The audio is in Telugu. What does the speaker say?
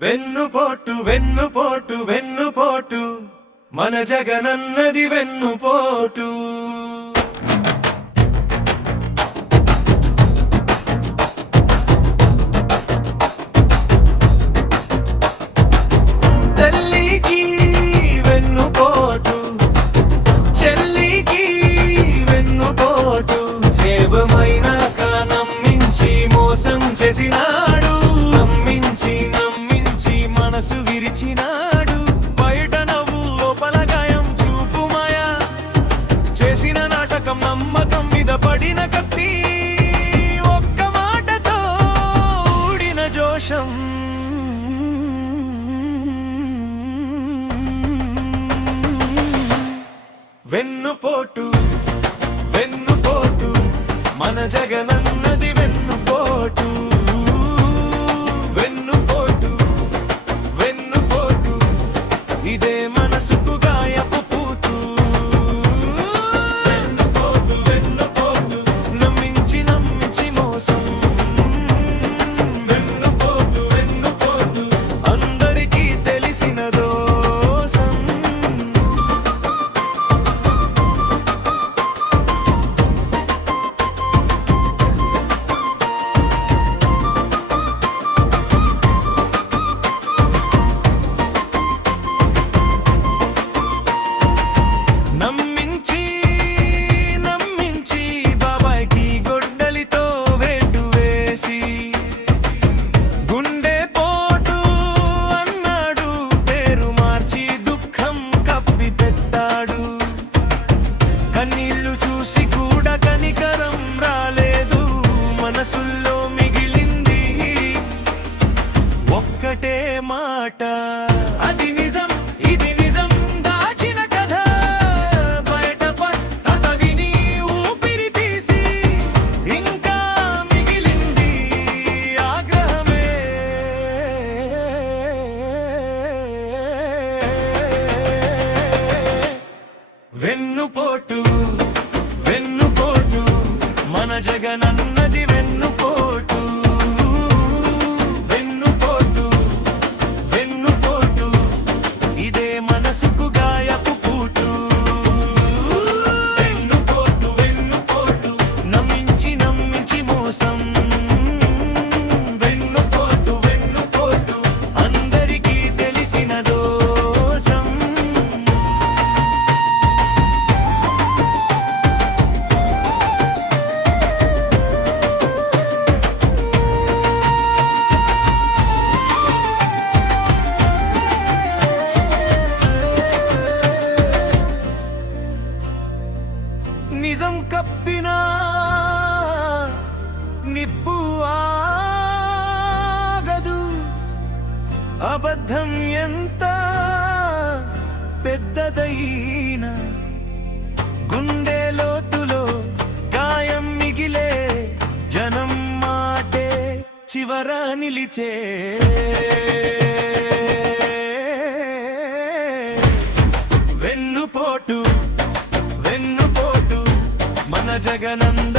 వెన్నుపోటు వెన్నుపోటు వెన్నుపోటు మన జగనన్నది వెన్నుపోటు. తల్లికి వెన్నుపోటు, చెల్లికి వెన్నుపోటు, సేవమైనాక నమ్మించి మోసం చేసినాడు, నమ్మించి మనసు విరిచినాడు. బయట నవ్వు లోపల గాయం చూపు మాయా, చేసిన నాటకం నమ్మకం మీద పడిన కత్తి, ఒక్క మాటతో ఊడిన జోషం. వెన్నుపోటు వెన్నుపోటు మన జగనన్నది వెన్నుపోటు. ఇదే మనసుకు గాయపు పూటు. వెన్నుపోటు వెన్నుపోటు నమ్మించి మోసం. వెన్నుపోటు వెన్నుపోటు అందరికీ తెలిసిన దోషం. నమ్మించి బాబాయ్కి గొడ్డలితో వేటు వేసి, గుండె పోటు అన్నాడు, పేరు మార్చి దుఃఖం కప్పి పెట్టాడు. కన్నీళ్లు చూసి కూడా కనికరం రాలేదు, మనసుల్లో మిగిలింది ఒక్కటే మాట, అది నిజం ఇది నిజం. దాచిన కథ బయట పడ్డ విని ఊపిరి తీసి, ఇంకా మిగిలింది ఆగ్రహమే. వెన్నుపోటు వెన్నుపోటు మన జగనన్నది వెన్నుపోటు. ఇదే మనసుకు గాయపు పూటు. వెన్నుపోటు వెన్నుపోటు నమ్మించి మోసం. వెన్నుపోటు వెన్నుపోటు అందరికీ తెలిసిన దోషం. నిజం కప్పినా నిప్పు ఆగదు, అబద్ధం ఎంత పెద్దదైనా గుండె లోతులో గాయం మిగిలే, జనం మాటే చివర నిలిచే. వెన్నుపోటు వెన్నుపోటు మన జగనంద